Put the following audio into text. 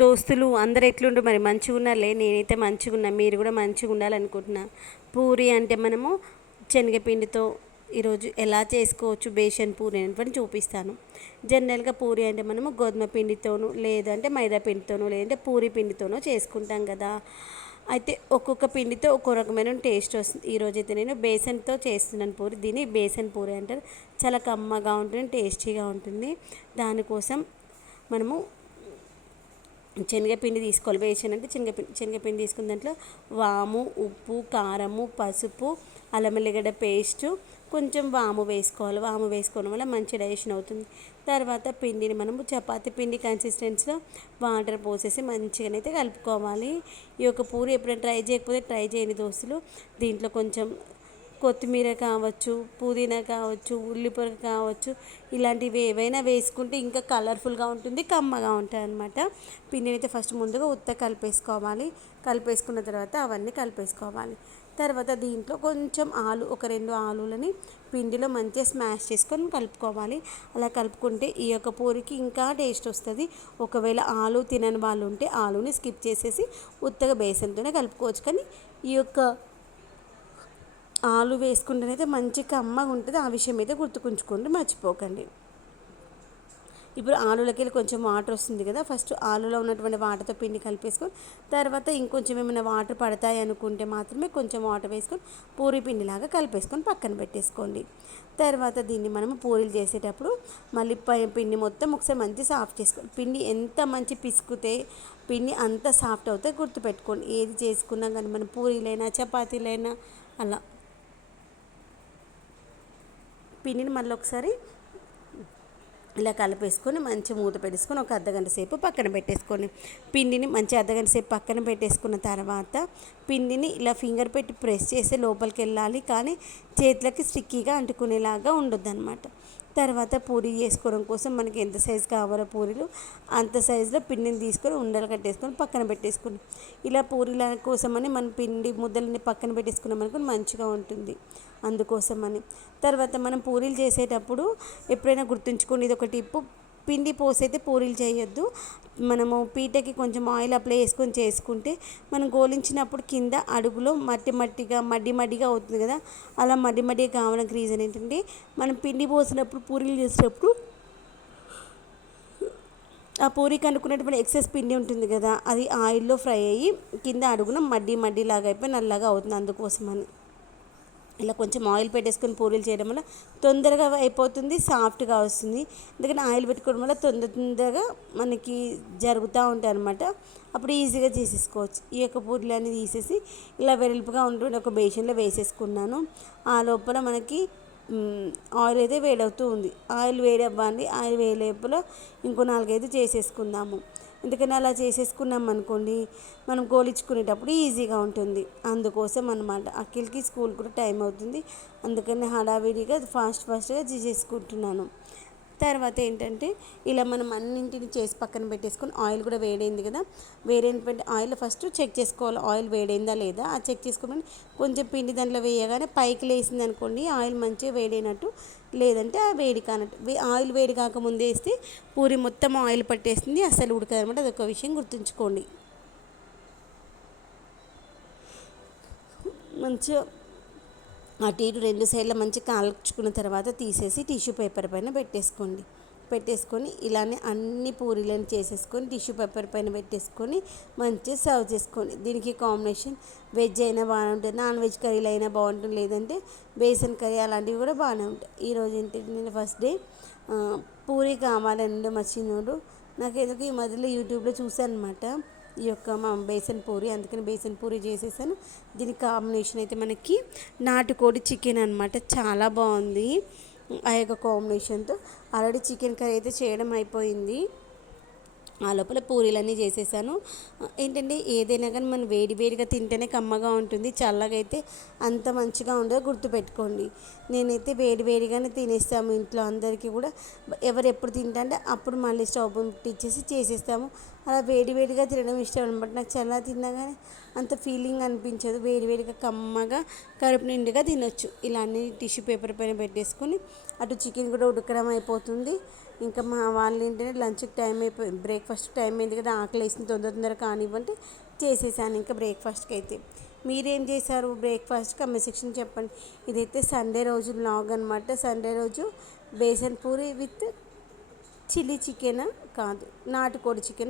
దోస్తులు అందరు ఎట్లుండు మరి మంచిగా ఉన్నారులే నేనైతే మంచిగా ఉన్నా మీరు కూడా మంచిగా ఉండాలనుకుంటున్నా. పూరి అంటే మనము శనగపిండితో ఈరోజు ఎలా చేసుకోవచ్చు? బేసన్ పూరి అనేటువంటి చూపిస్తాను. జనరల్గా పూరి అంటే మనము గోధుమ పిండితోనూ లేదంటే మైదా పిండితోనూ లేదంటే పూరి పిండితోనూ చేసుకుంటాం కదా. అయితే ఒక్కొక్క పిండితో ఒక్కో రకమైన టేస్ట్ వస్తుంది. ఈరోజు అయితే నేను బేసన్తో చేస్తున్నాను పూరి. దీన్ని బేసన్ పూరి అంటారు. చాలా కమ్మగా ఉంటుంది టేస్టీగా ఉంటుంది. దానికోసం మనము శనగపిండి తీసుకోవాలి. వేసానంటే శనగపిండి శనగపిండి తీసుకున్న దాంట్లో వాము ఉప్పు కారము పసుపు అల్లం ఎల్లిగడ్డ పేస్టు కొంచెం వాము వేసుకోవాలి. వాము వేసుకోవడం వల్ల మంచి డైజెషన్ అవుతుంది. తర్వాత పిండిని మనము చపాతి పిండి కన్సిస్టెన్సీలో వాటర్ పోసేసి మంచిగానైతే కలుపుకోవాలి. ఈ యొక్క పూరి ఎప్పుడైనా ట్రై చేయకపోతే ట్రై చేయని దోస్తులు దీంట్లో కొంచెం కొత్తిమీర కావచ్చు పుదీనా కావచ్చు ఉల్లిపొర కావచ్చు ఇలాంటివి ఏవైనా వేసుకుంటే ఇంకా కలర్ఫుల్గా ఉంటుంది కమ్మగా ఉంటాయి అనమాట పిండిని అయితే ఫస్ట్ ముందుగా ఉత్త కలిపేసుకోవాలి. కలిపేసుకున్న తర్వాత అవన్నీ కలిపేసుకోవాలి. తర్వాత దీంట్లో కొంచెం ఆలు ఒక రెండు ఆలులని పిండిలో మంచిగా స్మాష్ చేసుకొని కలుపుకోవాలి. అలా కలుపుకుంటే ఈ యొక్క పూరికి ఇంకా టేస్ట్ వస్తుంది. ఒకవేళ ఆలు తినని వాళ్ళు ఉంటే ఆలుని స్కిప్ చేసేసి ఉత్తగా బేసన్తోనే కలుపుకోవచ్చు. కానీ ఈ యొక్క ఆలు వేసుకుంటేనైతే మంచి కమ్మగా ఉంటుంది. ఆ విషయం అయితే గుర్తుకుంచుకోండి మర్చిపోకండి. ఇప్పుడు ఆలులకి కొంచెం వాటర్ వస్తుంది కదా ఫస్ట్ ఆలులో ఉన్నటువంటి వాటర్తో పిండి కలిపేసుకొని తర్వాత ఇంకొంచెం ఏమైనా వాటర్ పడతాయి అనుకుంటే మాత్రమే కొంచెం వాటర్ వేసుకొని పూరి పిండిలాగా కలిపేసుకొని పక్కన పెట్టేసుకోండి. తర్వాత దీన్ని మనం పూరీలు చేసేటప్పుడు మళ్ళీ పిండి మొత్తం ఒకసారి మంచి సాఫ్ట్ చేసుకోండి పిండి ఎంత మంచి పిసుకుతే పిండి అంత సాఫ్ట్ అవుతే గుర్తుపెట్టుకోండి. ఏది చేసుకున్నా కానీ మనం పూరీలైనా చపాతీలైనా అలా పిండిని మళ్ళీ ఒకసారి ఇలా కలిపేసుకొని మంచి మూత పెట్టేసుకొని ఒక అర్ధగంట సేపు పక్కన పెట్టేసుకొని పిండిని మంచి అర్ధగంట సేపు పక్కన పెట్టేసుకున్న తర్వాత పిండిని ఇలా ఫింగర్ పెట్టి ప్రెస్ చేసి లోపలికి వెళ్ళాలి కానీ చేతులకి స్టిక్కీగా అంటుకునేలాగా ఉండొద్దు అనమాట తర్వాత పూరి చేసుకోవడం కోసం మనకి ఎంత సైజు కావాలో పూరీలు అంత సైజులో పిండిని తీసుకొని ఉండలు కట్టేసుకొని పక్కన పెట్టేసుకుని. ఇలా పూరీల కోసమని మన పిండి ముద్దలని పక్కన పెట్టేసుకున్నాం అనుకుని మంచిగా ఉంటుంది. అందుకోసమని. తర్వాత మనం పూరీలు చేసేటప్పుడు ఎప్పుడైనా గుర్తుంచుకోండి ఇది ఒక టిప్పు. పిండి పోసైతే పూరీలు చేయొద్దు. మనము పీటకి కొంచెం ఆయిల్ అప్లై చేసుకొని చేసుకుంటే మనం గోలించినప్పుడు కింద అడుగులో మట్టి మట్టిగా మడ్డి మడ్డిగా అవుతుంది కదా? అలా మడ్డి మడ్డిగా కావడానికి రీజన్ ఏంటంటే మనం పిండి పోసినప్పుడు పూరీలు చేసేటప్పుడు ఆ పూరికి అనుకున్నటువంటి ఎక్సెస్ పిండి ఉంటుంది కదా? అది ఆయిల్లో ఫ్రై అయ్యి కింద అడుగున మడ్డి మడ్డి లాగా అయిపోయి నల్లగా అవుతుంది అందుకోసమని. ఇలా కొంచెం ఆయిల్ పెట్టేసుకొని పూరీలు చేయడం వల్ల తొందరగా అయిపోతుంది సాఫ్ట్గా వస్తుంది. ఎందుకంటే ఆయిల్ పెట్టుకోవడం వల్ల తొందర తొందరగా మనకి జరుగుతూ ఉంటాయి అనమాట అప్పుడు ఈజీగా చేసేసుకోవచ్చు. ఈ యొక్క పూరీలు అన్నీ తీసేసి ఇలా వెడల్పుగా ఉంటుండే ఒక బేషన్లో వేసేసుకున్నాను. ఆ లోపల మనకి ఆయిల్ అయితే వేడవుతూ ఉంది. ఆయిల్ వేడి అవ్వండి ఆయిల్ వేయలేపులో ఇంకో నాలుగైదు చేసేసుకుందాము. అందుకని అలా చేసేసుకున్నాం అనుకోండి మనం గోలించుకునేటప్పుడు ఈజీగా ఉంటుంది. అందుకోసం అనమాట అఖిల్కి స్కూల్ కూడా టైం అవుతుంది. అందుకని హడావిడిగా ఫాస్ట్ ఫాస్ట్గా చేసేసుకుంటున్నాను తర్వాత ఏంటంటే ఇలా మనం అన్నింటిని చేసి పక్కన పెట్టేసుకొని ఆయిల్ కూడా వేడైంది కదా వేడైనటువంటి ఆయిల్ ఫస్ట్ చెక్ చేసుకోవాలి ఆయిల్ వేడైందా లేదా? ఆ చెక్ చేసుకోమని కొంచెం పిండి దాంట్లో వేయగానే పైకి లేసింది అనుకోండి ఆయిల్ మంచిగా వేడైనట్టు లేదంటే ఆ వేడి కానట్టు. ఆయిల్ వేడి కాకముందే వేస్తే పూరి మొత్తం ఆయిల్ పట్టేస్తుంది అసలు ఉడకదనమాట అదొక విషయం గుర్తుంచుకోండి. మంచిగా అటు ఇటు రెండు సైడ్ల మంచి కాల్చుకున్న తర్వాత తీసేసి టిష్యూ పేపర్ పైన పెట్టేసుకోండి. పెట్టేసుకొని ఇలానే అన్ని పూరీలను చేసేసుకొని టిష్యూ పేపర్ పైన పెట్టేసుకొని మంచిగా సర్వ్ చేసుకోండి. దీనికి కాంబినేషన్ వెజ్ అయినా బాగానే ఉంటుంది. నాన్ వెజ్ కర్రీలు అయినా బాగుంటుంది. లేదంటే బేసన్ కర్రీ అలాంటివి కూడా బాగానే ఉంటాయి. ఈరోజు ఏంటంటే నేను ఫస్ట్ డే పూరి కావాలంటే మా చిన్నోడు నాకు ఎందుకు ఈ మధ్యలో యూట్యూబ్లో చూసాను అనమాట ఈ యొక్క మా బేసన్ పూరి అందుకని బేసన్ పూరి చేసేసాను. దీని కాంబినేషన్ అయితే మనకి నాటుకోడి చికెన్ అనమాట చాలా బాగుంది ఆ యొక్క కాంబినేషన్తో ఆల్రెడీ చికెన్ కర్రీ అయితే చేయడం అయిపోయింది. ఆ లోపల పూరీలన్నీ చేసేసాను. ఏంటంటే ఏదైనా కానీ మనం వేడి వేడిగా తింటేనే కమ్మగా ఉంటుంది. చల్లగా అయితే అంత మంచిగా ఉండదు. గుర్తుపెట్టుకోండి. నేనైతే వేడి వేడిగానే తినేస్తాము ఇంట్లో అందరికీ కూడా. ఎవరు ఎప్పుడు తింటే అప్పుడు మళ్ళీ స్టవ్ పెట్టించేసి చేసేస్తాము. అలా వేడివేడిగా తినడం ఇష్టం అనమాట. నాకు చాలా తిన్నా కానీ అంత ఫీలింగ్ అనిపించదు. వేడివేడిగా కమ్మగా కడుపు నిండుగా తినొచ్చు. ఇలా అన్ని టిష్యూ పేపర్ పైన పెట్టేసుకొని అటు చికెన్ కూడా ఉడకడం అయిపోతుంది. ఇంకా మా వాళ్ళ ఏంటంటే లంచ్కి టైం అయిపోయి బ్రేక్ఫాస్ట్ టైం అయింది కదా ఆకలి వేసింది తొందర తొందర కానివ్వండి చేసేసాను ఇంకా బ్రేక్ఫాస్ట్కి అయితే. మీరేం చేశారు బ్రేక్ఫాస్ట్ కమెంట్ సెక్షన్ చెప్పండి. ఇదైతే సండే రోజు బ్లాగ్ అనమాట. సండే రోజు besan puri with chilli chicken కాదు నాటుకోడి చికెన్